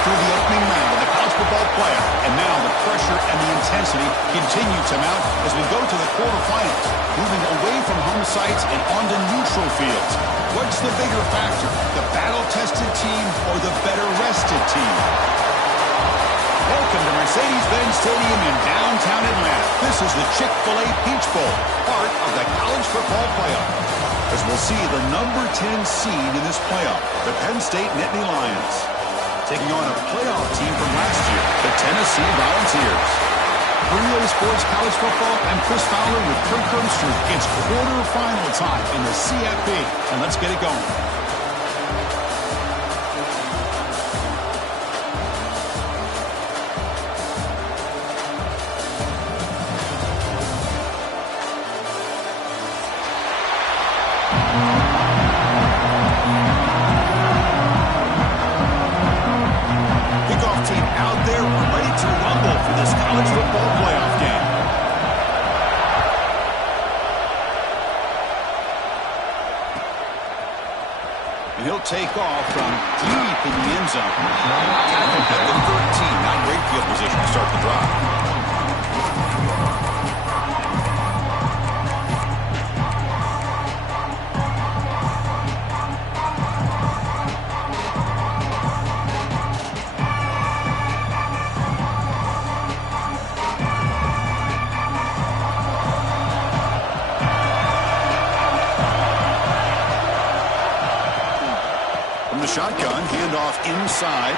through the opening round of the college football playoff, and now the pressure and the intensity continue to mount as we go to the quarterfinals, moving away from home sites and onto neutral fields. What's the bigger factor, the battle-tested team or the better-rested team? Welcome to Mercedes-Benz Stadium in downtown Atlanta. This is the Chick-fil-A Peach Bowl, part of the college football playoff. As we'll see the number 10 seed in this playoff, the Penn State Nittany Lions, taking on a playoff team from last year, the Tennessee Volunteers. For EA Sports College Football, I'm Chris Fowler with Kirk Herbstreit. It's quarterfinal time in the CFP, and let's get it going. And he'll take off from deep in the end zone. Tackled at the 13. Not great field position to start the drive. Shotgun, handoff inside.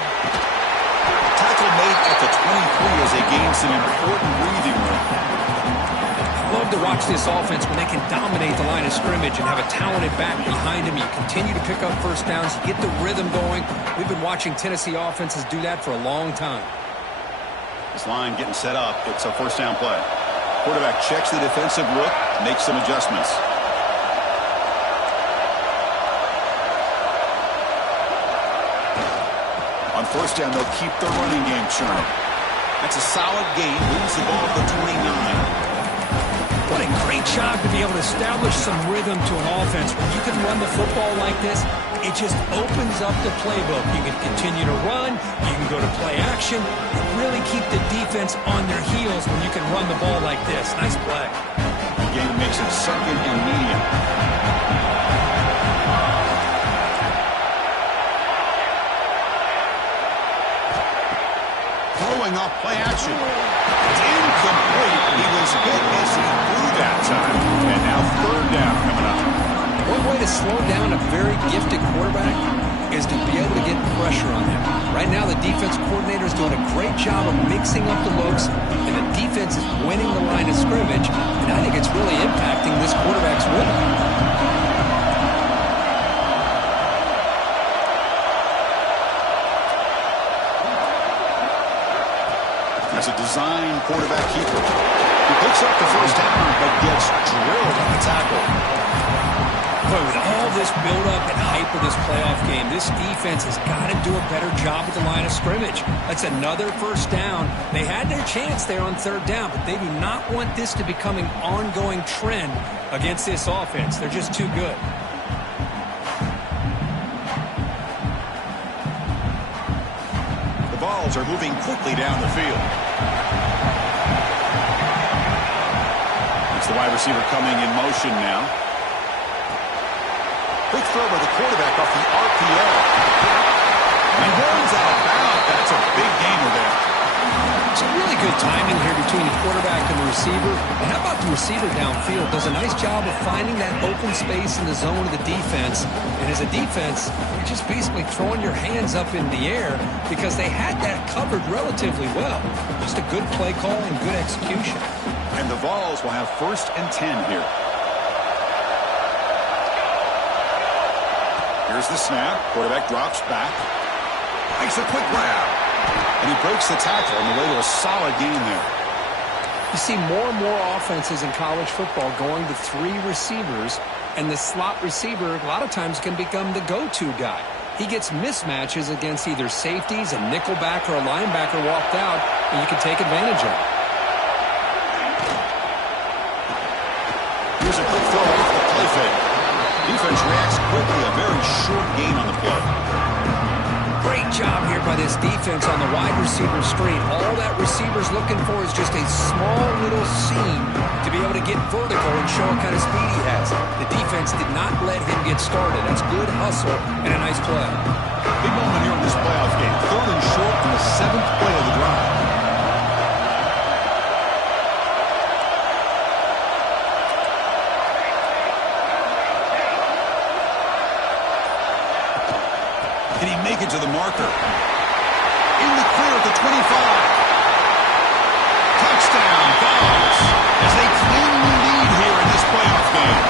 Tackle made at the 23 as they gain some important breathing room. I love to watch this offense when they can dominate the line of scrimmage and have a talented back behind them. You continue to pick up first downs, you get the rhythm going. We've been watching Tennessee offenses do that for a long time. This line getting set up. It's a first down play. Quarterback checks the defensive look, makes some adjustments. On first down, they'll keep their running game churning. That's a solid gain. Moves the ball to the 29. What a great job to be able to establish some rhythm to an offense. When you can run the football like this, it just opens up the playbook. You can continue to run. You can go to play action. And really keep the defense on their heels when you can run the ball like this. Nice play. Game makes it second and medium. Throwing off play action. It's incomplete. He was hit as he threw that time. And now third down coming up. One way to slow down a very gifted quarterback is to be able to get pressure on him. Right now, the defense coordinator is doing a great job of mixing up the looks, and the defense is winning the line of scrimmage, and I think it's really impacting this quarterback's rhythm. As a design quarterback keeper. He picks up the first down, but gets drilled on the tackle. Boy, with all this build-up and hype of this playoff game, this defense has got to do a better job at the line of scrimmage. That's another first down. They had their chance there on third down, but they do not want this to become an ongoing trend against this offense. They're just too good. The Vols are moving quickly down the field. It's the wide receiver coming in motion now. Quick throw by the quarterback off the RPO. And runs out of bounds. That's a big gainer there. Some really good timing here between the quarterback and the receiver. And how about the receiver downfield? Does a nice job of finding that open space in the zone of the defense. And as a defense, you're just basically throwing your hands up in the air because they had that covered relatively well. Just a good play call and good execution. And the Vols will have 1st and 10 here. Here's the snap. Quarterback drops back. Makes a quick grab. And he breaks the tackle on the way to a solid gain there. You see more and more offenses in college football going to 3 receivers, and the slot receiver a lot of times can become the go-to guy. He gets mismatches against either safeties, a nickelback, or a linebacker walked out, and you can take advantage of it. Here's a quick throw off the play fake. Defense reacts quickly, a very short gain on the play. Great job here by this defense on the wide receiver screen. All that receiver's looking for is just a small little seam to be able to get vertical and show what kind of speed he has. The defense did not let him get started. That's good hustle and a nice play. Big moment here in this playoff game. 3rd and short on the 7th play of the drive. Did he make it to the marker? In the clear at the 25. Touchdown, Vols, as they claim the lead here in this playoff game.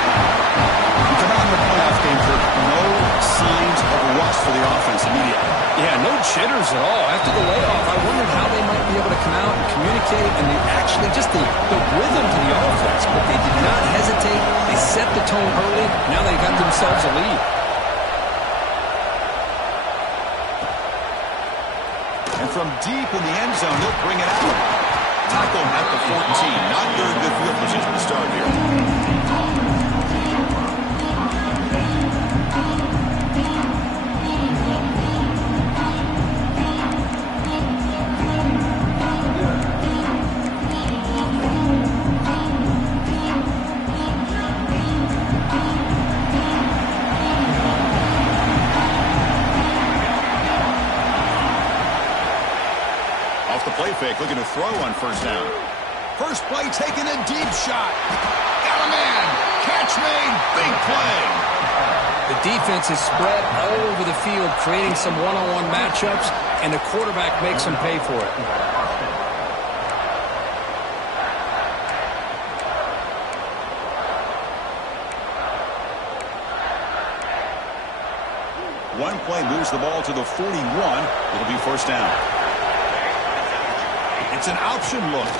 You come out in the playoff game, Kirk, no signs of rust for the offense immediately. Yeah, no jitters at all. After the layoff, I wondered how they might be able to come out and communicate and actually just the rhythm to the offense. But they did not hesitate. They set the tone early. Now they got themselves a lead. From deep in the end zone, he'll bring it out. Tackle at the 14. Not very good field position to start here. Fake, looking to throw on 1st down. First play, taking a deep shot. Got a man. Catch made. Big play. The defense is spread all over the field, creating some one-on-one matchups, and the quarterback makes them pay for it. One play moves the ball to the 41. It'll be 1st down. It's an option look.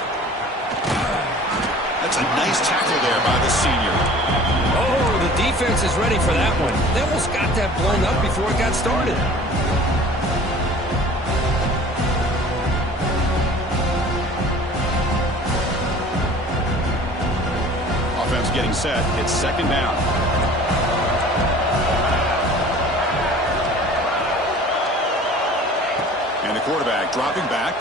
That's a nice tackle there by the senior. Oh, the defense is ready for that one. They almost got that blown up before it got started. Offense getting set. It's 2nd down. And the quarterback dropping back.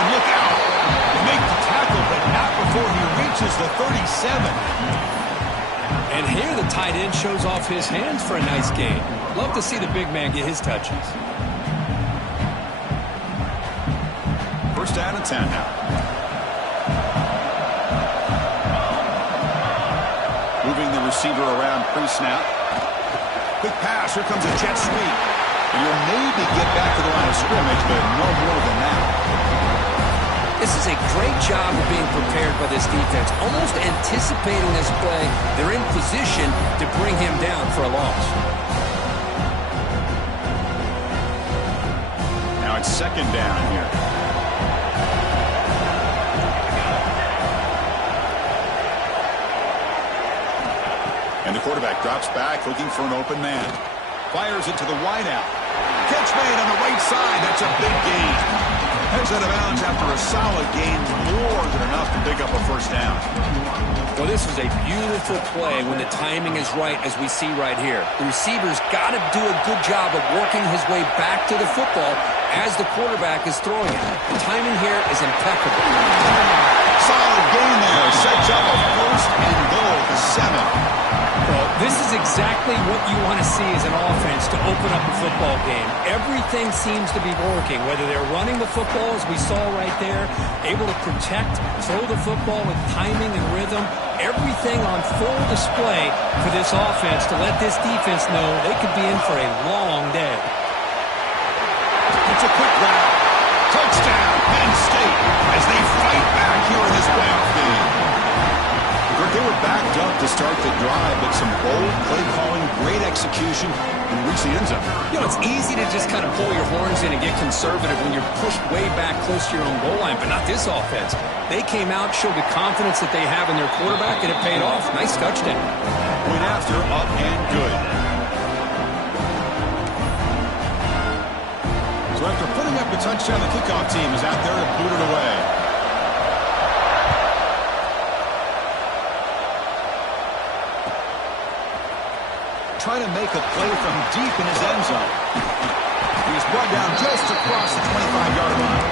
Look out. Make the tackle, but not before he reaches the 37. And here the tight end shows off his hands for a nice gain. Love to see the big man get his touches. 1st down and 10 now. Moving the receiver around pre-snap. Quick pass. Here comes a jet sweep. And you'll maybe get back to the line of scrimmage, but no more than that. This is a great job of being prepared by this defense. Almost anticipating this play, they're in position to bring him down for a loss. Now it's 2nd down here. And the quarterback drops back, looking for an open man. Fires it to the wideout. Catch made on the right side. That's a big gain. Heads out of bounds after a solid gain, more than enough to pick up a 1st down. Well, this is a beautiful play when the timing is right, as we see right here. The receiver's got to do a good job of working his way back to the football as the quarterback is throwing it. The timing here is impeccable. Solid gain there. Sets up a 1st and goal to 7. Well, this is exactly what you want to see as an offense to open up a football game. Everything seems to be working, whether they're running the football, as we saw right there, able to protect, throw the football with timing and rhythm, everything on full display for this offense to let this defense know they could be in for a long day. It's a quick route. Touchdown, Penn State, as they fight back here in this playoff game. They were backed up to start the drive, but some bold play calling, great execution, and reach the end zone. You know, it's easy to just kind of pull your horns in and get conservative when you're pushed way back close to your own goal line, but not this offense. They came out, showed the confidence that they have in their quarterback, and it paid off. Nice touchdown. Point after, up and good. So after putting up the touchdown, the kickoff team is out there to boot it away. trying to make a play from deep in his end zone. He's brought down just across the 25-yard line.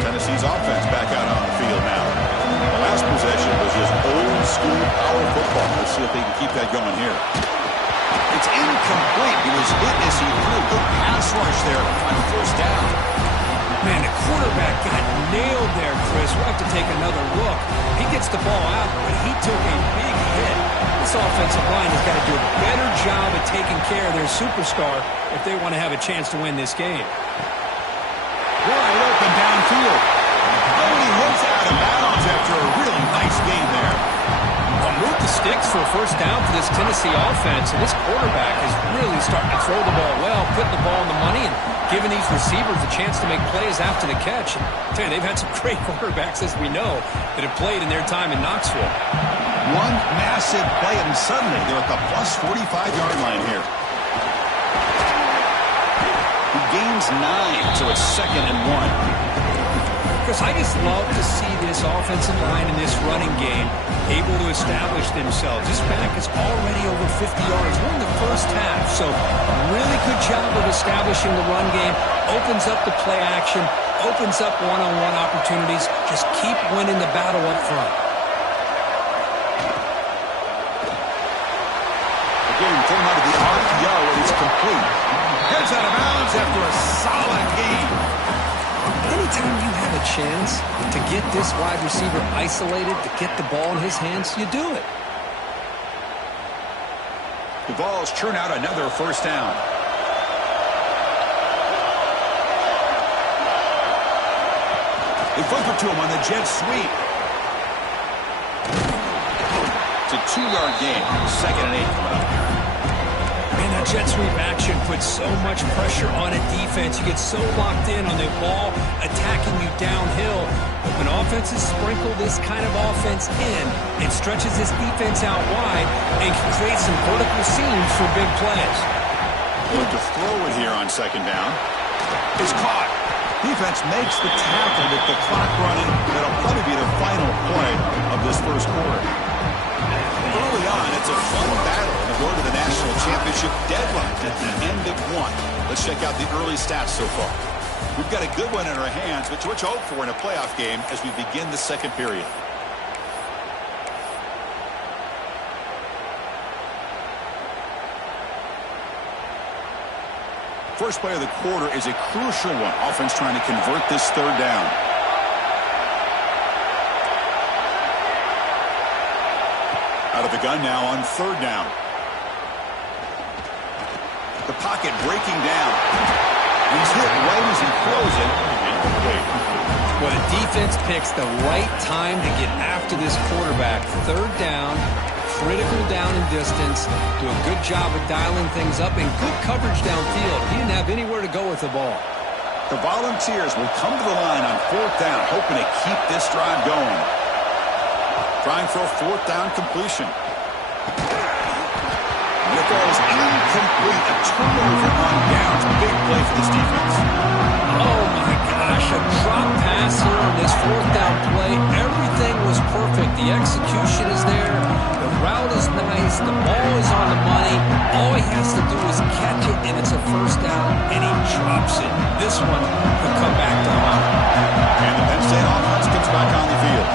Tennessee's offense back out on the field now. The last possession was just old school power football. Let's see if they can keep that going here. It's incomplete. He was hit as he threw a good pass rush there on first down. Man, the quarterback got nailed there, Chris. We'll have to take another look. He gets the ball out, but he took a big hit. This offensive line has got to do a better job of taking care of their superstar if they want to have a chance to win this game. Wide open downfield. Oh, he hits out of bounds after a really nice game there. Well, move the sticks for a first down for this Tennessee offense, and this quarterback is really starting to throw the ball well, putting the ball in the money, and giving these receivers a chance to make plays after the catch. And I tell you, they've had some great quarterbacks, as we know, that have played in their time in Knoxville. One massive play, and suddenly they're at the plus 45-yard line here. Gains 9, so it's 2nd and 1. Chris, I just love to see this offensive line in this running game able to establish themselves. This back is already over 50 yards. We're in the first half, so really good job of establishing the run game. Opens up the play action, opens up one-on-one opportunities. Just keep winning the battle up front. Again, thrown out of the RPO, and it's complete. Gets out of bounds after a solid game. Anytime you have a chance to get this wide receiver isolated, to get the ball in his hands, you do it. The Vols churn out another first down. They flip it to him on the jet sweep. It's a 2-yard gain. 2nd and 8 coming up here. Man, that jet sweep action puts so much pressure on a defense. You get so locked in on the ball attacking you downhill. But when offenses sprinkle this kind of offense in, it stretches this defense out wide and can create some vertical seams for big plays. Going to throw it here on 2nd down. It's caught. Defense makes the tackle with the clock running. That'll probably be the final play of this first quarter. Early on, it's a fun battle in the road to the national championship deadline at the end of 1. Let's check out the early stats so far. We've got a good one in our hands, but what you hope for in a playoff game as we begin the second period. First play of the quarter is a crucial one. Offense trying to convert this 3rd down. Out of the gun now on 3rd down. The pocket breaking down. He's hit right as he throws it. Incomplete. Well, the defense picks the right time to get after this quarterback. 3rd down, critical down and distance. Do a good job of dialing things up and good coverage downfield. He didn't have anywhere to go with the ball. The Volunteers will come to the line on 4th down, hoping to keep this drive going. Trying for a 4th down completion. And it goes incomplete. A turnover on downs. Big play for this defense. Oh, my gosh. A drop pass here on this 4th down play. Everything was perfect. The execution is there. The route is nice. The ball is on the money. All he has to do is catch it, and it's a 1st down, and he drops it. This one could come back to haunt him. And the Penn State offense comes back on the field.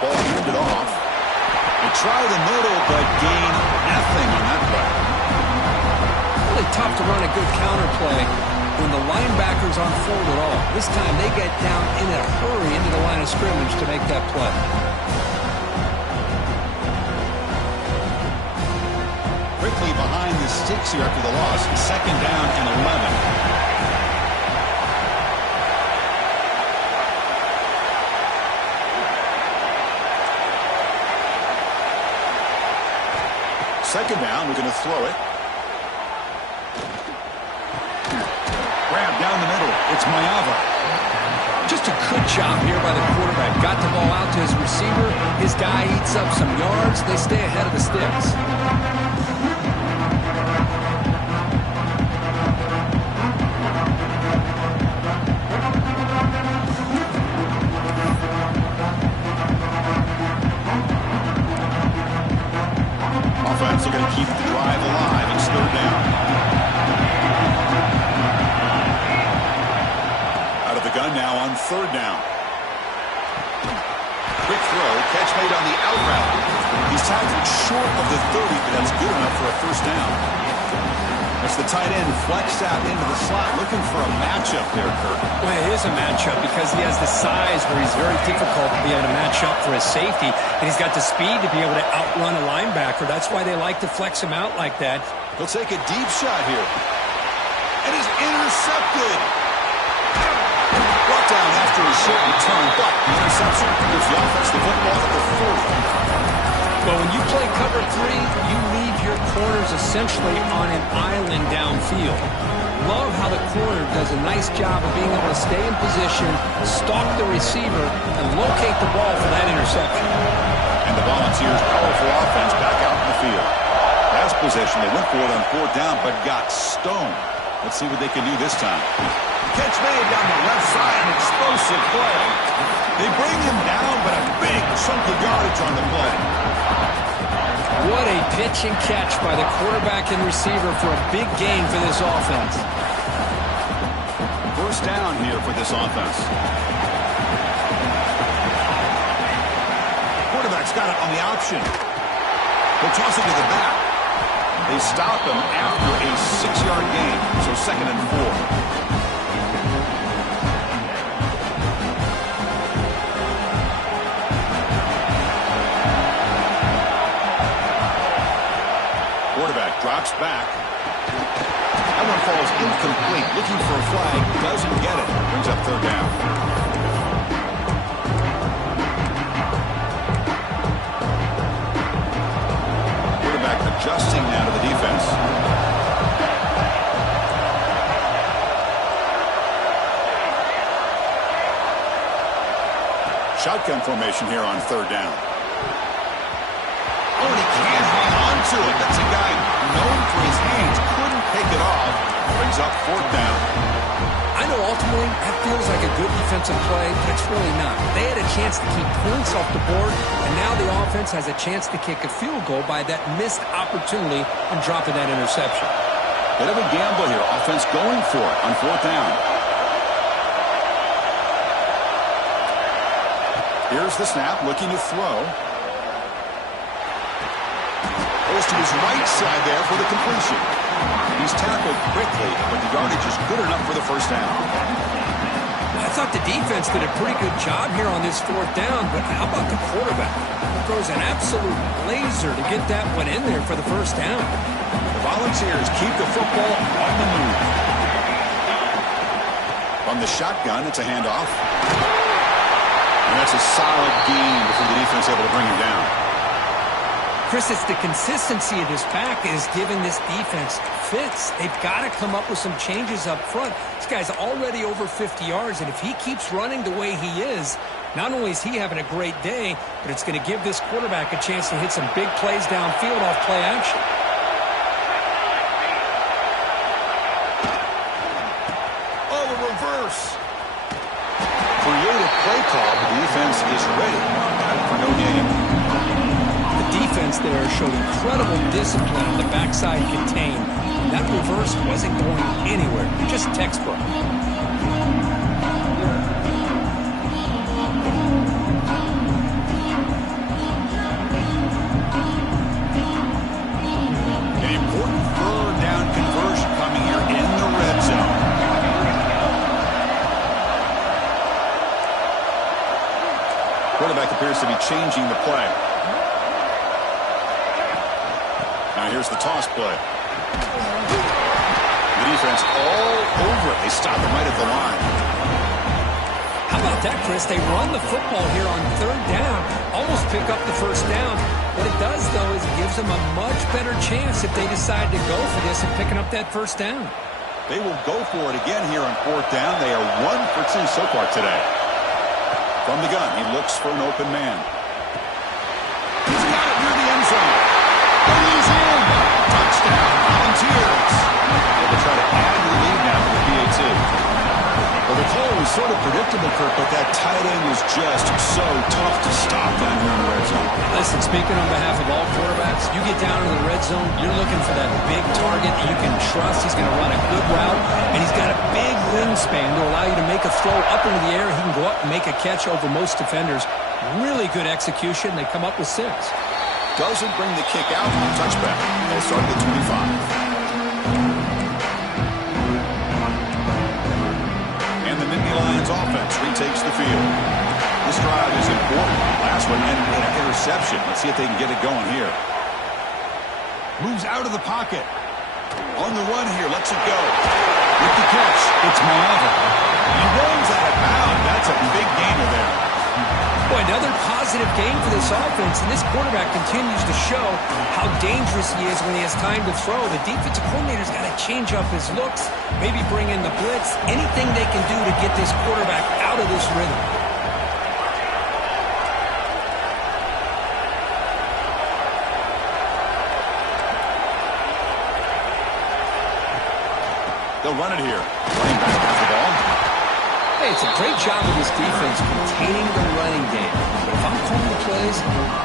Ball handed off. They try the middle, but gain nothing on that play. Really tough to run a good counter play when the linebackers aren't fooled at all. This time they get down in a hurry into the line of scrimmage to make that play. Quickly behind the sticks here after the loss. 2nd down and 11. Second down, we're going to throw it. Grab down the middle. It's Mayava. Just a good job here by the quarterback. Got the ball out to his receiver. His guy eats up some yards. They stay ahead of the sticks. third down. Quick throw, catch made on the out route. He's tackled short of the 30, but that's good enough for a first down. As the tight end flexed out into the slot, looking for a matchup there, Kirk. Well, it is a matchup because he has the size where he's very difficult to be able to match up for his safety, and he's got the speed to be able to outrun a linebacker. That's why they like to flex him out like that. He'll take a deep shot here. And he's intercepted. Brought down after a short return, but the interception gives the offense the football at the 40. But when you play cover 3, you leave your corners essentially on an island downfield. Love how the corner does a nice job of being able to stay in position, stalk the receiver, and locate the ball for that interception. And the Volunteers' powerful offense back out in the field. Last possession, they went for it on fourth down, but got stoned. Let's see what they can do this time. Catch made down the left side, an explosive play. They bring him down, but a big chunk of yardage on the play. What a pitch and catch by the quarterback and receiver for a big gain for this offense. First down here for this offense. Quarterback's got it on the option. He'll toss it to the back. They stop him after a 6-yard gain, so 2nd and 4. Quarterback drops back. That one falls incomplete. Looking for a flag. Doesn't get it. Brings up third down. Quarterback adjusting now to the defense. Shotgun formation here on third down. Oh, and he can't hang on to it. That's a guy known for his hands. Couldn't pick it off. Brings up fourth down. I know ultimately that feels like a good defensive play, but it's really not. They had a chance to keep points off the board, and now the offense has a chance to kick a field goal by that missed opportunity and dropping that interception. Bit of a gamble here. Offense going for it on fourth down. Here's the snap, looking to throw. Goes to his right side there for the completion. He's tackled quickly, but the yardage is good enough for the first down. I thought the defense did a pretty good job here on this fourth down, but how about the quarterback? He throws an absolute laser to get that one in there for the first down. The Volunteers keep the football on the move. From the shotgun, it's a handoff. And that's a solid gain before the defense able to bring him down. Chris, it's the consistency of this pack is giving this defense fits. They've got to come up with some changes up front. This guy's already over 50 yards, and if he keeps running the way he is, not only is he having a great day, but it's going to give this quarterback a chance to hit some big plays downfield off play action. Oh, the reverse. Creative play call. The defense is ready. Got it for no gain. Defense there showed incredible discipline on the backside contained. That reverse wasn't going anywhere, just textbook. An important third down conversion coming here in the red zone. Quarterback appears to be changing the play. Now here's the toss play. The defense all over it. They stop him right at the line. How about that, Chris? They run the football here on third down, almost pick up the first down. What it does, though, is it gives them a much better chance if they decide to go for this and picking up that first down. They will go for it again here on fourth down. They are 1 for 2 so far today. From the gun, he looks for an open man. He's got it near the end zone. And he's in. Touchdown, Volunteers. Able to try to add to the lead now for the PAT. Well, the call was sort of predictable, effort, but that tight end was just so tough to stop down here in the red zone. Listen, speaking on behalf of all quarterbacks, you get down into the red zone, you're looking for that big target that you can trust. He's going to run a good route, and he's got a big wingspan to allow you to make a throw up into the air. He can go up and make a catch over most defenders. Really good execution. They come up with 6. Doesn't bring the kick out. Touchback. They'll start at the 25. Lions offense retakes the field. This drive is important. Last one ended in an interception. Let's see if they can get it going here. Moves out of the pocket. On the run here. Lets it go. With the catch, it's Mayava. He runs out of bounds. That's a big gainer there. Boy, another positive game for this offense, and this quarterback continues to show how dangerous he is when he has time to throw. The defensive coordinator's got to change up his looks, maybe bring in the blitz, anything they can do to get this quarterback out of this rhythm. They'll run it here. Running back has the ball. Hey, it's a great job of this defense containing the running game. But if I'm calling the plays,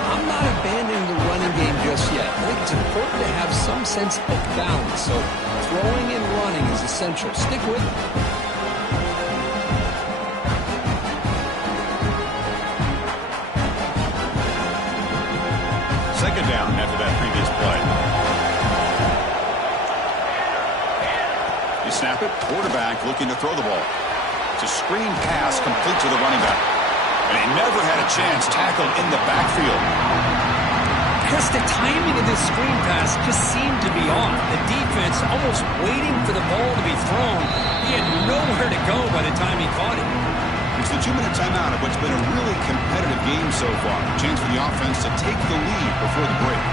I'm not abandoning the running game just yet. I think it's important to have some sense of balance. So throwing and running is essential. Stick with it. Second down after that previous play. You snap it. Quarterback looking to throw the ball. It's a screen pass complete to the running back. And he never had a chance tackled in the backfield. Chris, the timing of this screen pass just seemed to be off. The defense almost waiting for the ball to be thrown. He had nowhere to go by the time he caught it. It's the 2-minute timeout of what's been a really competitive game so far. A chance for the offense to take the lead before the break.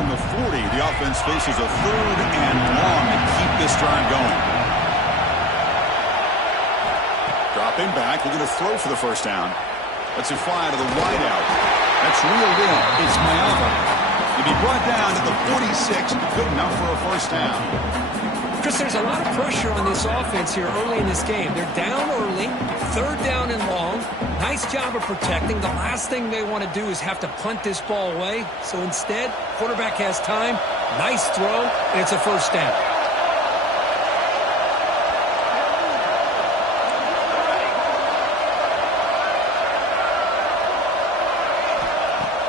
From the 40, the offense faces a 3rd and long to keep this drive going. Dropping back, looking to throw for the first down. Lets it fly to the wideout. That's reeled in. It's Mayava. He'll be brought down to the 46. Good enough for a first down. Chris, there's a lot of pressure on this offense here early in this game. They're down early, 3rd down and long. Nice job of protecting. The last thing they want to do is have to punt this ball away. So instead, quarterback has time, nice throw, and it's a first down.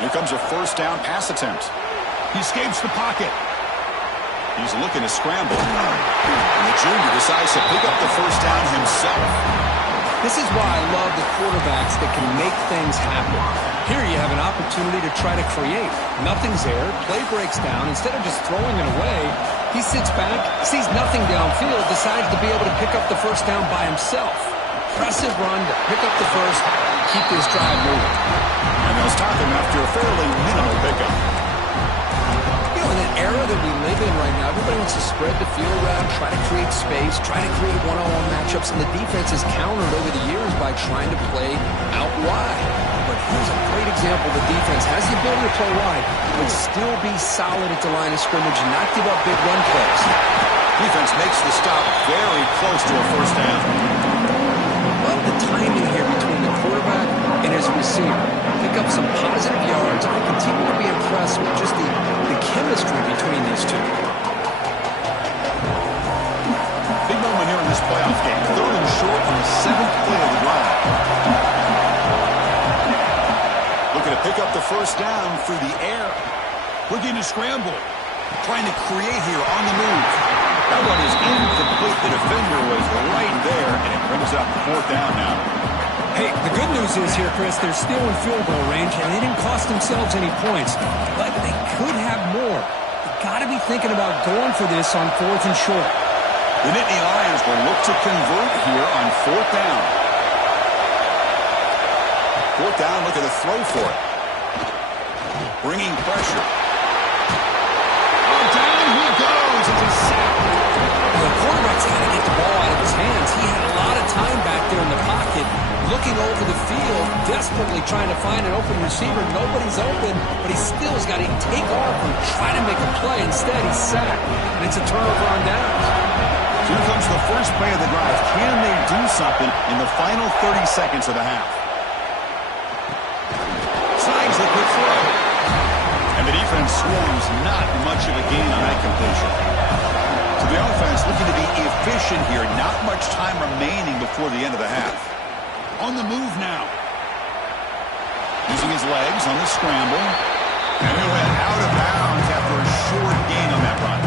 Here comes a first down pass attempt. He escapes the pocket. He's looking to scramble. And the junior decides to pick up the first down himself. This is why I love the quarterbacks that can make things happen. Here you have an opportunity to try to create. Nothing's there. Play breaks down. Instead of just throwing it away, he sits back, sees nothing downfield, decides to be able to pick up the first down by himself. Impressive run to pick up the first, keep this drive moving. And they'll stop him after a fairly minimal pickup. You know, in an era that we live in right now, everybody wants to spread the field around, try to create space, try to create one-on-one matchups, and the defense has countered over the years by trying to play out wide. But here's a great example. The defense has the ability to play wide, but still be solid at the line of scrimmage and not give up big run plays. Defense makes the stop very close to a first down. Love the timing here between the quarterback and his receiver. Pick up some positive yards. I continue to be impressed with just the chemistry between these two. Big moment here in this playoff game. 3rd and short on the 7th play of the drive. Looking to pick up the first down through the air. Looking to scramble. Trying to create here on the move. That one is incomplete. The defender was right there, and it brings up 4th down now. Hey, the good news is here, Chris, they're still in field goal range, and they didn't cost themselves any points. But they could have more. They've got to be thinking about going for this on 4th and short. The Nittany Lions will look to convert here on 4th down. 4th down, look at the throw for it. Bringing pressure. Oh, down he goes. It's a sack. The quarterback's got to get the ball out of his hands. He had a lot of time back there in the pocket, looking over the field, desperately trying to find an open receiver. Nobody's open, but he still has got to take off and try to make a play. Instead, he's sacked, and it's a turnover on downs. Here comes the first play of the drive. Can they do something in the final 30 seconds of the half? Snags the quick throw. And the defense swarms not much of a gain on that completion. So the offense looking to be efficient here. Not much time remaining before the end of the half. On the move now. Using his legs on the scramble. And he went out of bounds after a short gain on that run.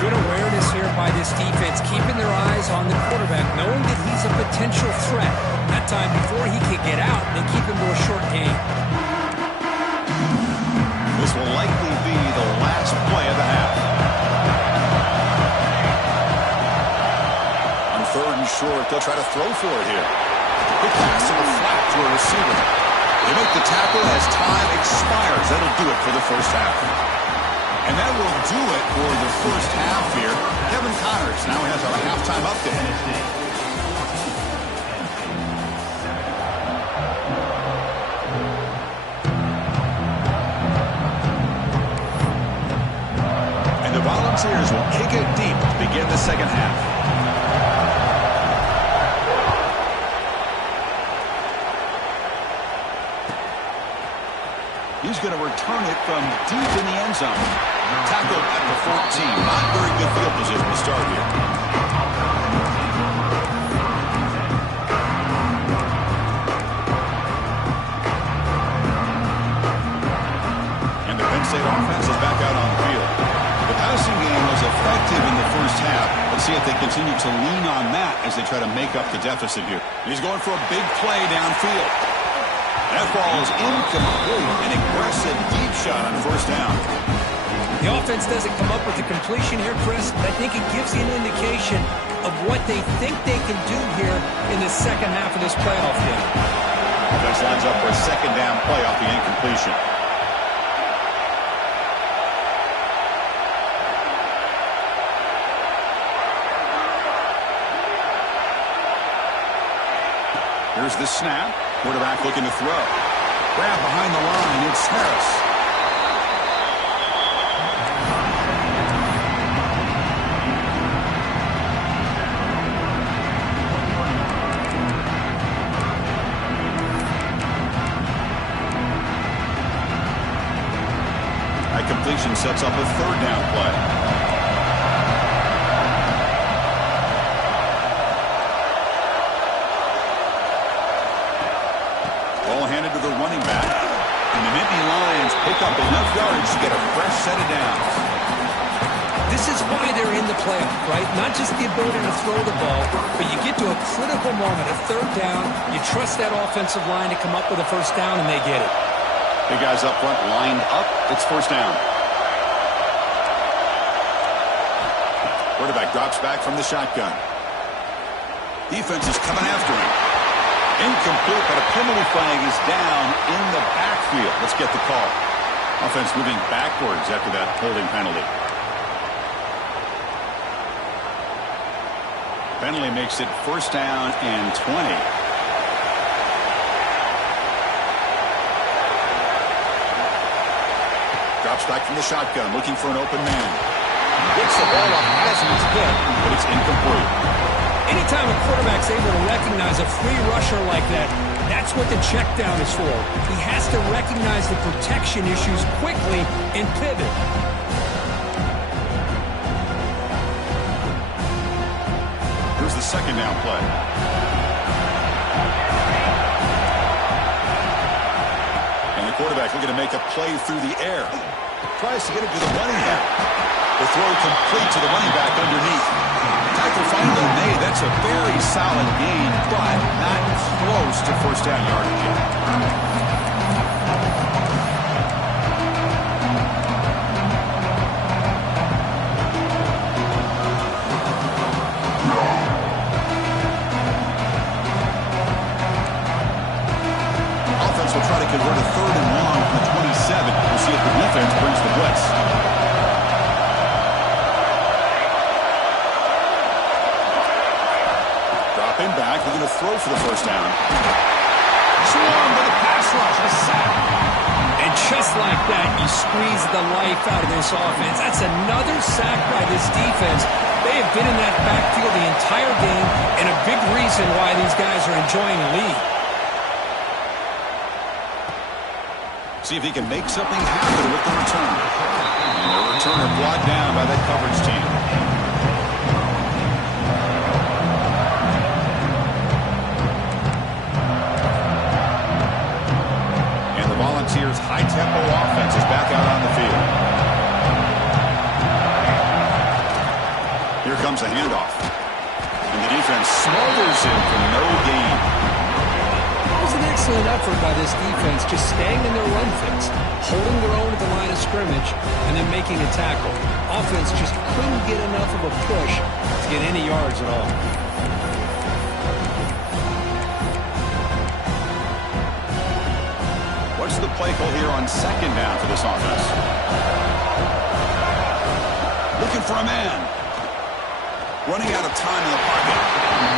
Good awareness here by this defense, keeping their eyes on the quarterback, knowing that he's a potential threat. That time, before he could get out, they keep him to a short gain. This will likely be the last play of the half. On 3rd and short, they'll try to throw for it here. Quick pass to the flat to a receiver. They make the tackle as time expires. That'll do it for the first half. And that will do it for the first half here. Kevin Connors now has our halftime update. And the Volunteers will kick it deep to begin the second half. He's going to return it from deep in the end zone. Tackled at the 14. Not very good field position to start here. And the Penn State offense is back out on the field. The passing game was effective in the first half. Let's see if they continue to lean on that as they try to make up the deficit here. He's going for a big play downfield. That ball is incomplete. An aggressive deep shot on first down. The offense doesn't come up with the completion here, Chris, but I think it gives you an indication of what they think they can do here in the second half of this playoff game. Offense lines up for a second down play off the incompletion. Here's the snap. Quarterback looking to throw. Grab behind the line. It's Harris. That completion sets up a third down play. Handed to the running back. And the Nittany Lions pick up enough yards to get a fresh set of downs. This is why they're in the playoff, right? Not just the ability to throw the ball, but you get to a critical moment, a third down. You trust that offensive line to come up with a first down, and they get it. Big guys up front lined up. It's first down. Quarterback drops back from the shotgun. Defense is coming after him. Incomplete, but a penalty flag is down in the backfield. Let's get the call. Offense moving backwards after that holding penalty. Penalty makes it first down and 20. Drops back from the shotgun, looking for an open man. Gets the ball up as he's hit, but it's incomplete. Anytime a quarterback's able to recognize a free rusher like that, that's what the check down is for. He has to recognize the protection issues quickly and pivot. Here's the second down play. And the quarterback looking to make a play through the air. Tries to get it to the running back. The throw complete to the running back underneath. Tackle finally made. That's a very solid gain, but not close to first down yardage yet. Offense will try to convert a third and long from the 27. We'll see if the defense brings the blitz. Back, they're going to throw for the first down. Swarmed by the pass rush, a sack. And just like that, you squeeze the life out of this offense. That's another sack by this defense. They have been in that backfield the entire game, and a big reason why these guys are enjoying the lead. See if he can make something happen with the return. And the returner brought down by that coverage team. And the Volunteers' high-tempo offense is back out on the field. Here comes a handoff. And the defense smothers him for no gain. That was an excellent effort by this defense, just staying in their run fits, holding their own at the line of scrimmage, and then making a tackle. Offense just couldn't get enough of a push to get any yards at all. What's the play call here on second down for this offense? Looking for a man. Running out of time in the pocket.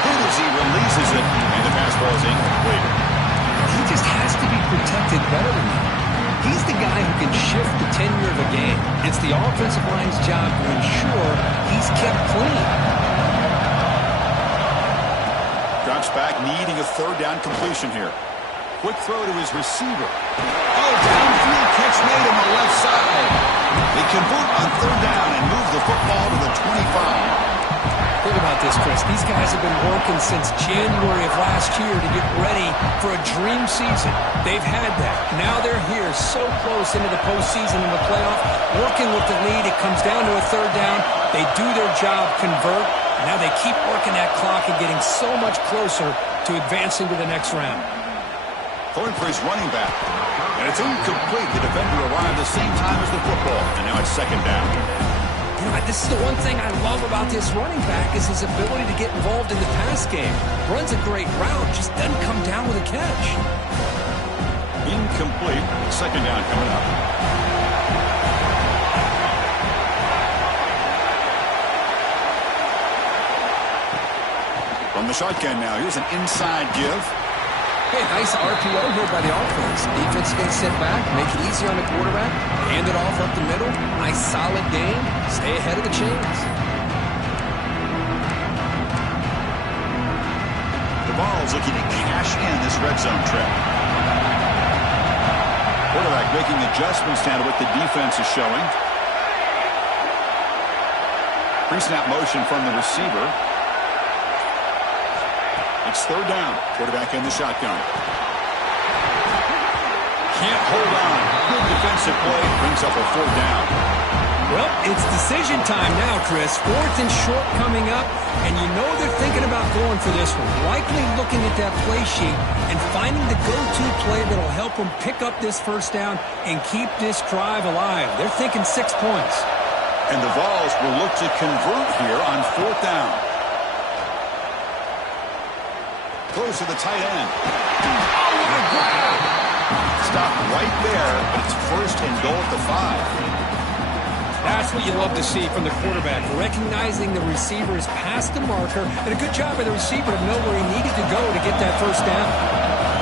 Good as he releases it, and the pass ball is incomplete. He just has to be protected better than that. He's the guy who can shift the tenure of a game. It's the offensive line's job to ensure he's kept clean. Drops back, needing a third down completion here. Quick throw to his receiver. Oh, downfield catch made on the left side. They convert on third down and move the football to the 25. Think about this, Chris. These guys have been working since January of last year to get ready for a dream season. They've had that. Now they're here so close into the postseason and the playoff, working with the lead. It comes down to a third down. They do their job, convert. Now they keep working that clock and getting so much closer to advancing to the next round. Throwing for his running back. And it's incomplete. The defender arrived the same time as the football. And now it's second down. You know, this is the one thing I love about this running back is his ability to get involved in the pass game. Runs a great route, just doesn't come down with a catch. Incomplete. Second down coming up. From the shotgun now, here's an inside give. Hey, nice RPO here by the offense. Defense is going to sit back, make it easy on the quarterback, hand it off up the middle. Nice solid game. Stay ahead of the chains. The Vols looking to cash in this red zone trip. Quarterback making adjustments down to what the defense is showing. Pre-snap motion from the receiver. It's third down. Quarterback in the shotgun. Can't hold on. Good defensive play. Brings up a fourth down. Well, it's decision time now, Chris. Fourth and short coming up, and you know they're thinking about going for this one. Likely looking at that play sheet and finding the go-to play that will help them pick up this first down and keep this drive alive. They're thinking 6 points. And the Vols will look to convert here on fourth down. Throws to the tight end. Oh, what a grab! Stop right there, but it's first and goal at the 5. That's what you love to see from the quarterback, recognizing the receiver is past the marker, and a good job by the receiver to know where he needed to go to get that first down.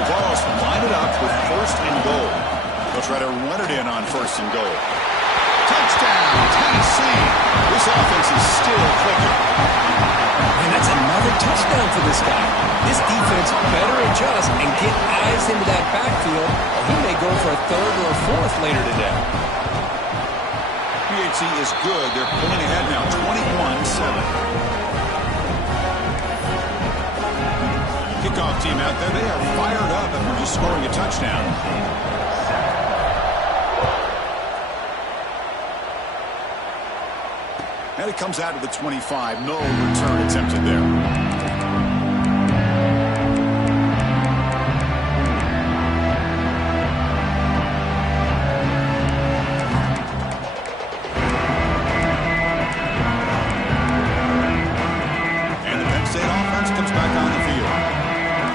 The Vols line it up with first and goal. They'll try to run it in on first and goal. Touchdown, Tennessee! This offense is still clicking. And that's another touchdown for this guy. This defense better adjust and get eyes into that backfield, or he may go for a third or a fourth later today. PHC is good. They're pulling ahead now, 21-7. Kickoff team out there, they are fired up after just scoring a touchdown. And it comes out to the 25. No return attempted there. And the Penn State offense comes back on the field.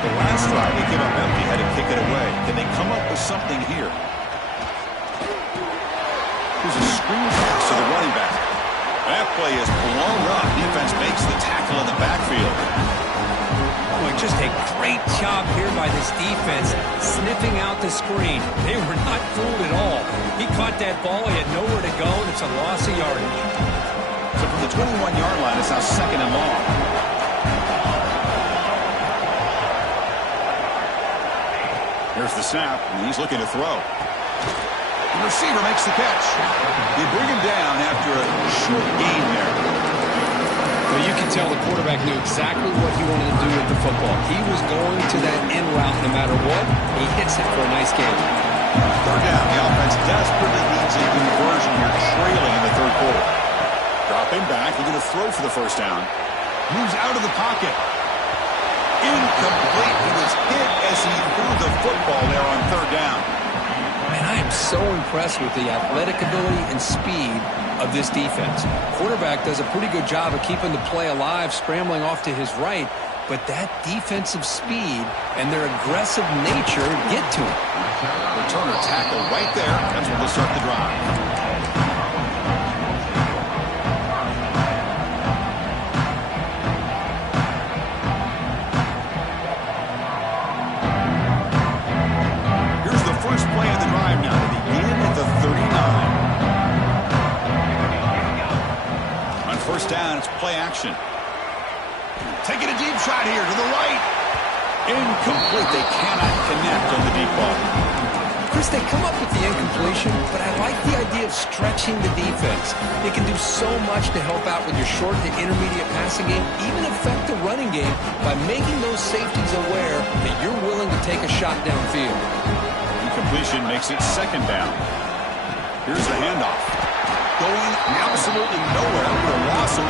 The last drive, they came up empty, had to kick it away. Can they come up with something here? Here's a screen pass to the running back. That play is blown up. Defense makes the tackle in the backfield. Oh, just a great job here by this defense, sniffing out the screen. They were not fooled at all. He caught that ball. He had nowhere to go, and it's a loss of yardage. So From the 21-yard line, it's now 2nd and long. Here's the snap, and he's looking to throw. The receiver makes the catch. They bring him down after a short gain there. Well, you can tell the quarterback knew exactly what he wanted to do with the football. He was going to that end route no matter what. He hits it for a nice gain. 3rd down. The offense desperately needs a conversion here, trailing in the 3rd quarter. Dropping back, looking to throw for the 1st down. Moves out of the pocket. Incomplete. He was hit as he threw the football there on 3rd down. Man, I am so impressed with the athletic ability and speed of this defense. Quarterback does a pretty good job of keeping the play alive, scrambling off to his right, but that defensive speed and their aggressive nature get to him. Returner tackle right there. That's where they'll start the drive. First play of the drive now to begin at the 39. On 1st down, it's play action. Taking a deep shot here to the right. Incomplete. They cannot connect on the deep ball. Chris, they come up with the incompletion, but I like the idea of stretching the defense. It can do so much to help out with your short to intermediate passing game, even affect the running game by making those safeties aware that you're willing to take a shot downfield. Completion makes it 2nd down. Here's the handoff. Going absolutely nowhere for a loss of.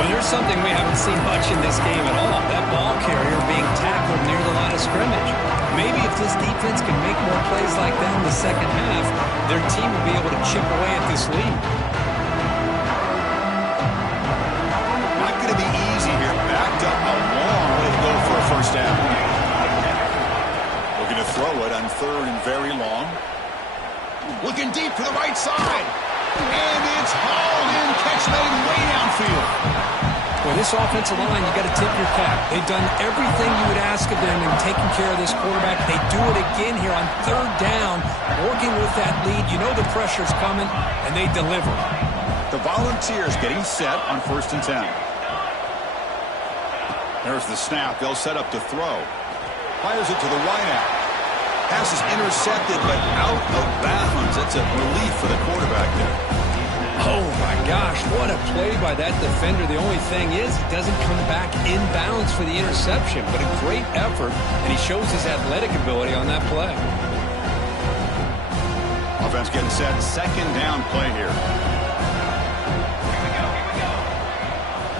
Well, there's something we haven't seen much in this game at all. That ball carrier being tackled near the line of scrimmage. Maybe if this defense can make more plays like that in the 2nd half, their team will be able to chip away at this lead. Not going to be easy here. Backed up a long way to go for a 1st down. To throw it on 3rd and very long. Looking deep to the right side. And it's hauled in. Catch made way downfield. Well, this offensive line, you got to tip your cap. They've done everything you would ask of them in taking care of this quarterback. They do it again here on 3rd down, working with that lead. You know the pressure's coming, and they deliver. The Volunteers getting set on 1st and 10. There's the snap. They'll set up to throw. Fires it to the wideout. Pass is intercepted, but out of bounds. That's a relief for the quarterback there. Oh, my gosh. What a play by that defender. The only thing is he doesn't come back in bounds for the interception, but a great effort, and he shows his athletic ability on that play. Offense getting set. 2nd down play here.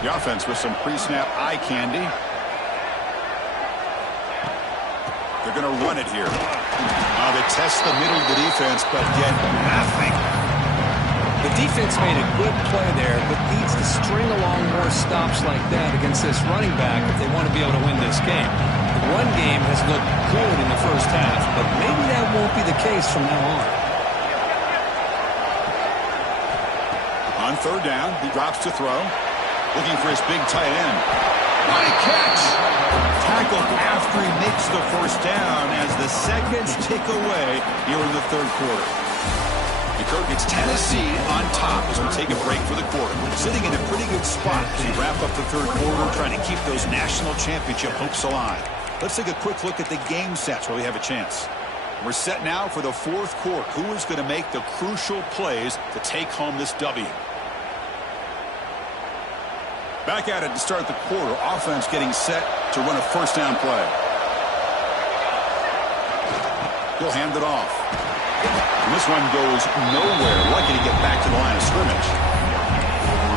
The offense with some pre-snap eye candy. They're going to run it here. They test the middle of the defense, but get nothing. The defense made a good play there, but needs to string along more stops like that against this running back if they want to be able to win this game. The run game has looked good in the 1st half, but maybe that won't be the case from now on. On 3rd down, he drops to throw. Looking for his big tight end. What a catch! Tackled after he makes the 1st down as the seconds tick away here in the 3rd quarter. Kirk, it's Tennessee on top as we take a break for the quarter. Sitting in a pretty good spot as we wrap up the 3rd quarter, trying to keep those national championship hopes alive. Let's take a quick look at the game sets where we have a chance. We're set now for the 4th quarter. Who is going to make the crucial plays to take home this W? Back at it to start the quarter. Offense getting set to run a 1st down play. He'll hand it off. And this one goes nowhere. Lucky to get back to the line of scrimmage.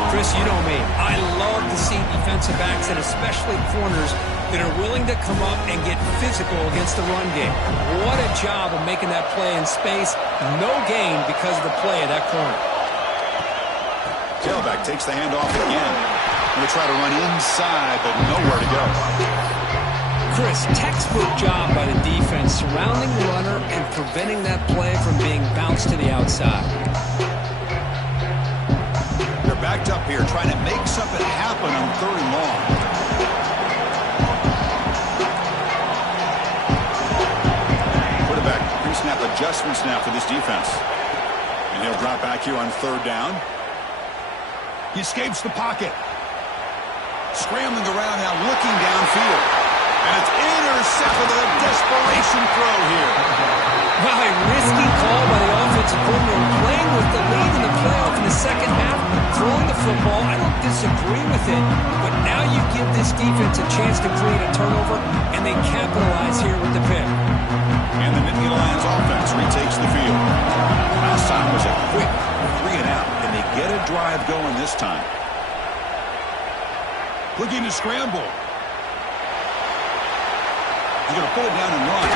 Chris, you know me. I love to see defensive backs and especially corners that are willing to come up and get physical against the run game. What a job of making that play in space. No gain because of the play of that corner. Tailback takes the handoff again. Going to try to run inside, but nowhere to go. Chris, textbook job by the defense surrounding the runner and preventing that play from being bounced to the outside. They're backed up here trying to make something happen on 3rd and long. Quarterback pre-snap adjustments now for this defense. And he'll drop back here on 3rd down. He escapes the pocket. Scrambling around now, looking downfield. And it's intercepted with a desperation throw here. Well, a risky call by the offensive coordinator, playing with the lead in the playoff in the second half, throwing the football. I don't disagree with it, but now you give this defense a chance to create a turnover, and they capitalize here with the pick. And the Nittany Lions offense retakes the field. Last time was a quick 3-and-out. Can they get a drive going this time? Looking to scramble. He's going to pull it down and run.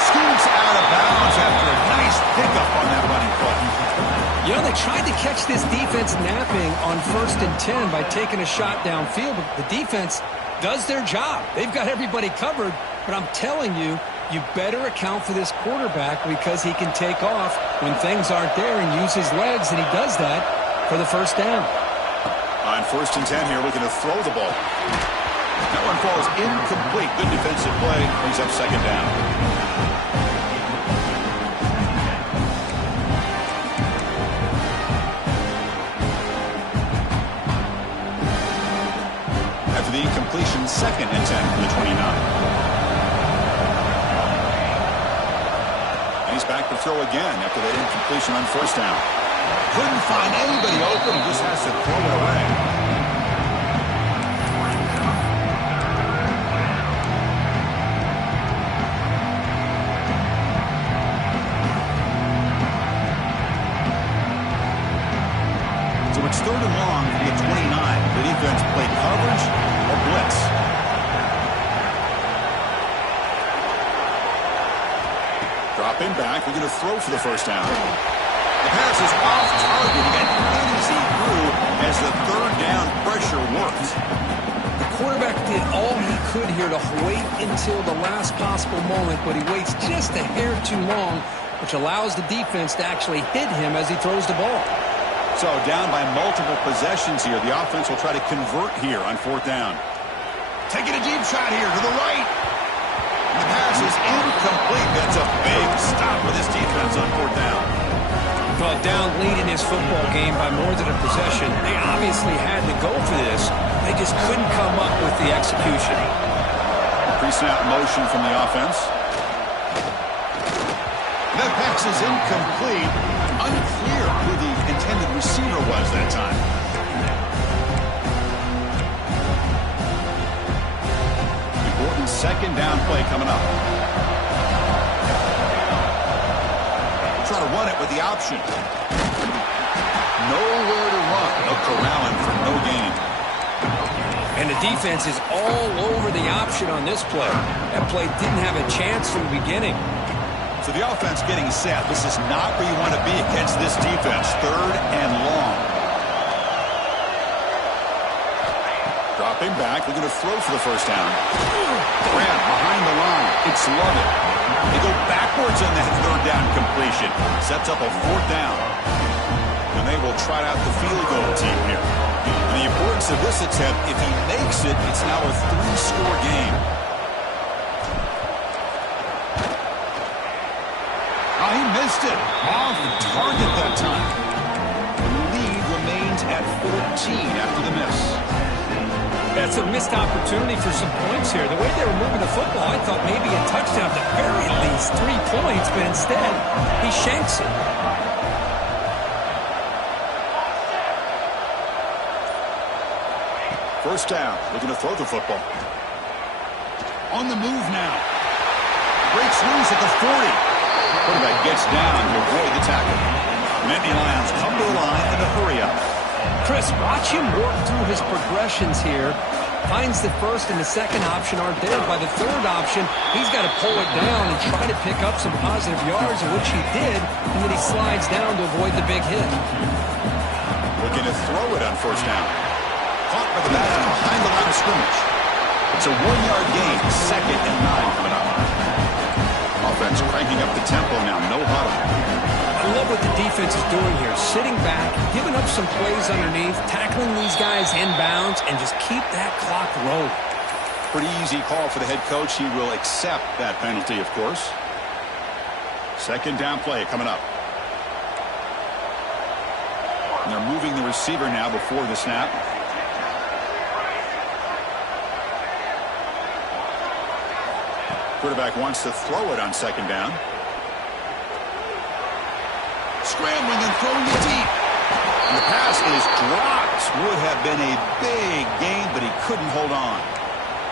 Scoots out of bounds after a nice pickup on that running play. You know, they tried to catch this defense napping on 1st and 10 by taking a shot downfield, but the defense does their job. They've got everybody covered, but I'm telling you, you better account for this quarterback because he can take off when things aren't there and use his legs, and he does that for the first down. On 1st and 10 here, looking to throw the ball. That one falls incomplete. Good defensive play. Brings up 2nd down. After the incompletion, 2nd and 10 from the 29. And he's back to throw again after that incompletion on 1st down. Couldn't find anybody open. He just has to throw it away. So it's 3rd and long from the 29. The defense played coverage or blitz. Dropping back. We're going to throw for the 1st down. The pass is off target. He got easy through as the 3rd down pressure worked. The quarterback did all he could here to wait until the last possible moment, but he waits just a hair too long, which allows the defense to actually hit him as he throws the ball. So down by multiple possessions here. The offense will try to convert here on 4th down. Taking a deep shot here to the right. And the pass is incomplete. That's a big stop for this defense on 4th down. Well, down lead in his football game by more than a possession. They obviously had to go for this. They just couldn't come up with the execution. Pre-snap motion from the offense. That pass is incomplete. Unclear who the intended receiver was that time. Important 2nd down play coming up. Try to run it with the option. Nowhere to run. They'll corral him for no gain. And the defense is all over the option on this play. That play didn't have a chance from the beginning. So the offense getting set. This is not where you want to be against this defense. 3rd and long. Dropping back. We're going to throw for the 1st down. Grab behind the line. It's Lovett. They go backwards on that 3rd down completion. Sets up a 4th down. And they will try out the field goal team here. And the importance of this attempt, if he makes it, it's now a 3-score game. Oh, he missed it. Off target that time. The lead remains at 14 after the miss. That's a missed opportunity for some points here. The way they were moving the football, I thought maybe a touchdown, at the very least 3 points, but instead, he shanks it. First down, looking to throw the football. On the move now. Breaks loose at the 40. Quarterback gets down to avoid the tackle. Nittany Lions come to the line in a hurry up. Chris, watch him work through his progressions here. Finds the 1st and the 2nd option aren't there. By the 3rd option, he's got to pull it down and try to pick up some positive yards, which he did, and then he slides down to avoid the big hit. Looking to throw it on 1st down. Caught by the back behind the line of scrimmage. It's a 1-yard gain, 2nd and 9 coming up. Offense cranking up the tempo now, no huddle. I love what the defense is doing here. Sitting back, giving up some plays underneath, tackling these guys inbounds, and just keep that clock rolling. Pretty easy call for the head coach. He will accept that penalty, of course. 2nd down play coming up. And they're moving the receiver now before the snap. Quarterback wants to throw it on second down. Scrambling and throwing it deep. And the pass is dropped. Would have been a big gain, but he couldn't hold on.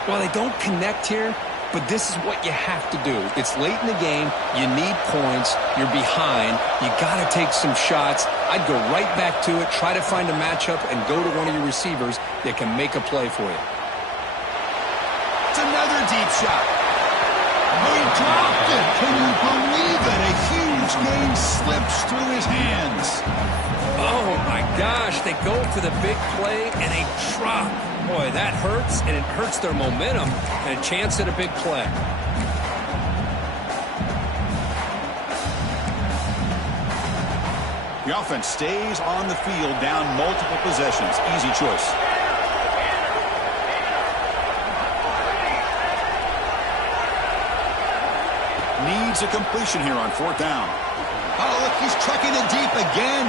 Well, they don't connect here, but this is what you have to do. It's late in the game. You need points. You're behind. You got to take some shots. I'd go right back to it, try to find a matchup, and go to one of your receivers that can make a play for you. It's another deep shot. He dropped it. Can you believe it? A huge gain slips through his hands. Oh, my gosh. They go for the big play, and they drop. Boy, that hurts, and it hurts their momentum and a chance at a big play. The offense stays on the field down multiple possessions. Easy choice. Needs a completion here on fourth down. Oh, look, he's trucking it deep again.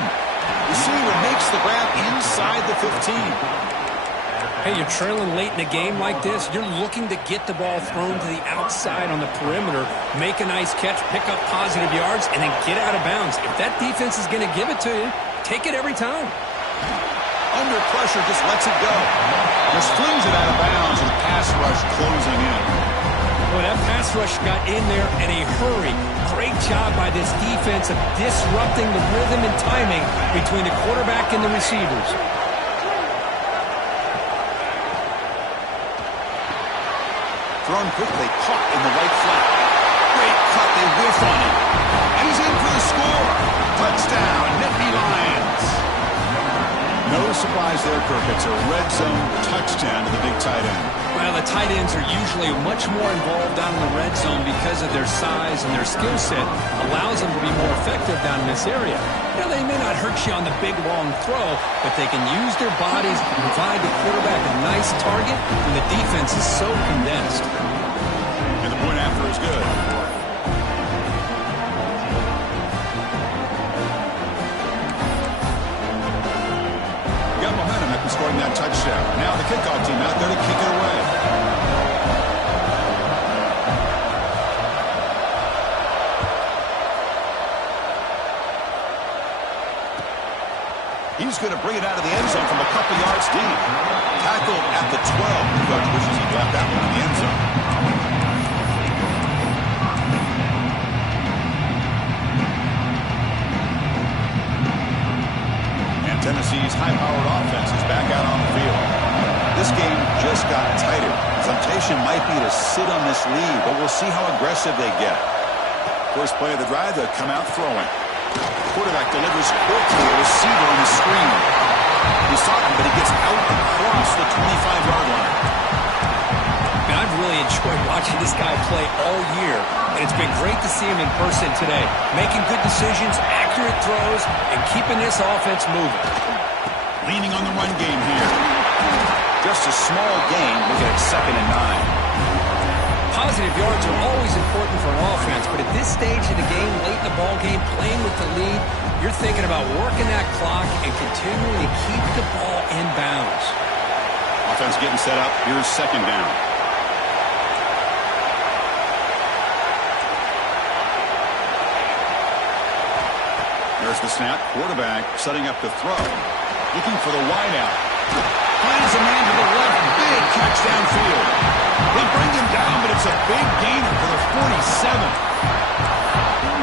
Receiver makes the grab inside the 15. Hey, you're trailing late in a game like this. You're looking to get the ball thrown to the outside on the perimeter, make a nice catch, pick up positive yards, and then get out of bounds. If that defense is going to give it to you, take it every time. Under pressure, just lets it go. Just flings it out of bounds, and the pass rush closing in. Well, that pass rush got in there in a hurry. Great job by this defense of disrupting the rhythm and timing between the quarterback and the receivers. Thrown quickly, caught in the right flat. Great cut, they whiff on him. And he's in for the score. Touchdown, Nittany Lions. No surprise there, Kirk. It's a red zone touchdown to the big tight end. Well, the tight ends are usually much more involved down in the red zone because of their size and their skill set allows them to be more effective down in this area. Now, they may not hurt you on the big, long throw, but they can use their bodies to provide the quarterback a nice target when the defense is so condensed. And the point after is good. Got momentum after scoring that touchdown. Now the kickoff team out there to kick it away. He's going to bring it out of the end zone from a couple yards deep. Tackled at the 12. The coach wishes he left that one in the end zone. And Tennessee's high-powered offense is back out on the field. This game just got tighter. Temptation might be to sit on this lead, but we'll see how aggressive they get. First play of the drive, they'll come out throwing. Quarterback delivers quickly, a receiver on the screen. He's talking, but he gets out across the 25-yard line. Man, I've really enjoyed watching this guy play all year, and it's been great to see him in person today, making good decisions, accurate throws, and keeping this offense moving. Leaning on the run game here. Just a small gain. Look at it, 2nd and 9. Positive yards are always important for an offense, but at this stage of the game, late in the ball game, playing with the lead, you're thinking about working that clock and continuing to keep the ball in bounds. Offense getting set up. Here's 2nd down. There's the snap. Quarterback setting up the throw. Looking for the wideout. Finds a man to the left. Big catch downfield. They bring him down, but it's a big gainer for the 47.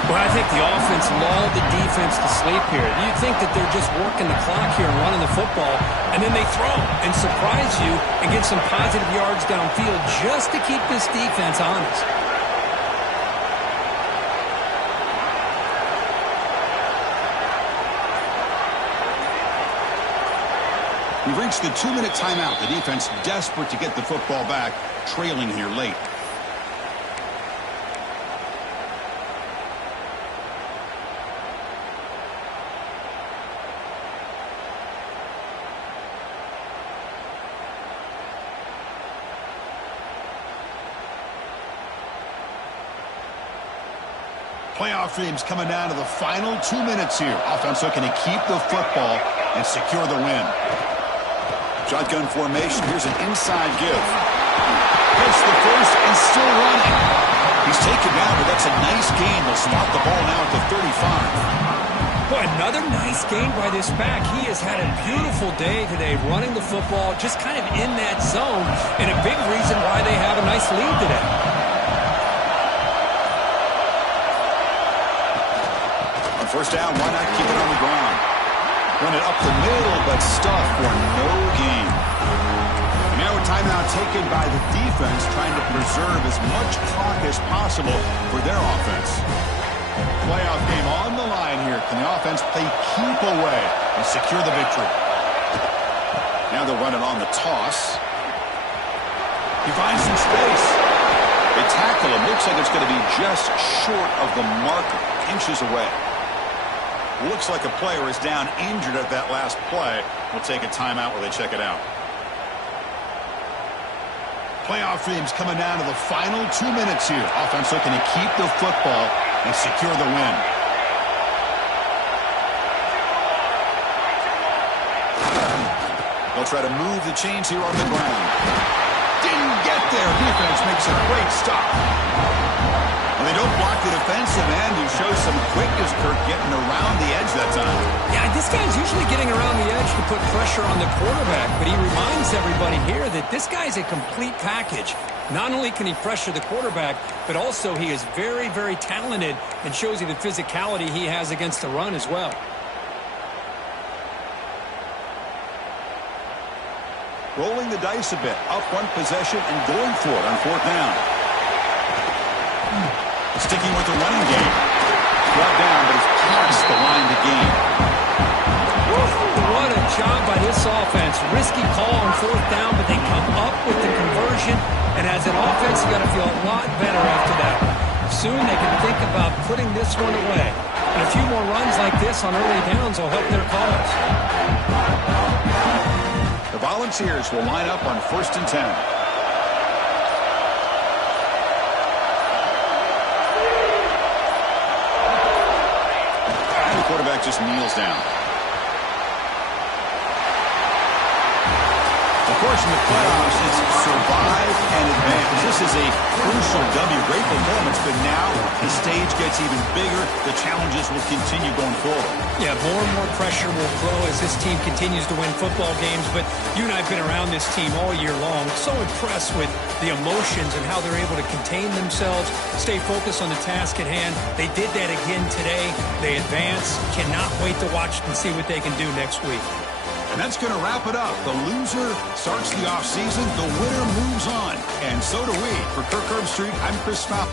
Well, I think the offense lulled the defense to sleep here. You'd think that they're just working the clock here and running the football, and then they throw and surprise you and get some positive yards downfield just to keep this defense honest. We've reached the 2-minute timeout. The defense desperate to get the football back, trailing here late. Playoff games coming down to the final 2 minutes here. Offense looking to keep the football and secure the win. Shotgun formation. Here's an inside give. Hits the first and still running. He's taken down, but that's a nice gain. They'll spot the ball now at the 35. Boy, another nice gain by this back. He has had a beautiful day today running the football, just kind of in that zone, and a big reason why they have a nice lead today. On first down, why not keep it on the ground? Run it up the middle, but stuffed for no gain. And now a timeout taken by the defense, trying to preserve as much clock as possible for their offense. Playoff game on the line here. Can the offense play keep away and secure the victory? Now they'll run it on the toss. He finds some space. They tackle him. Looks like it's going to be just short of the marker, inches away. Looks like a player is down injured at that last play. We'll take a timeout while they check it out. Playoff dreams coming down to the final 2 minutes here. Offense looking to keep the football and secure the win. They'll try to move the chains here on the ground. Didn't get there. Defense makes a great stop. Well, they don't block the defensive end, who shows some quickness, Kirk, getting around the edge that time. Yeah, this guy's usually getting around the edge to put pressure on the quarterback, but he reminds everybody here that this guy's a complete package. Not only can he pressure the quarterback, but also he is very, very talented and shows you the physicality he has against the run as well. Rolling the dice a bit, up one possession and going for it on fourth down. Sticking with the running game. Brought down, but it's past the line to gain. What a job by this offense. Risky call on fourth down, but they come up with the conversion. And as an offense, you got to feel a lot better after that. Soon they can think about putting this one away. And a few more runs like this on early downs will help their cause. The Volunteers will line up on 1st and 10. The quarterback just kneels down. Of course, in the playoffs, it's survive and advance. This is a crucial W. Great performance, but now the stage gets even bigger. The challenges will continue going forward. Yeah, more and more pressure will grow as this team continues to win football games. But you and I have been around this team all year long. So impressed with the emotions and how they're able to contain themselves, stay focused on the task at hand. They did that again today. They advance. Cannot wait to watch and see what they can do next week. And that's going to wrap it up. The loser starts the offseason. The winner moves on. And so do we. For Kirk Herbstreit, I'm Chris Fowler.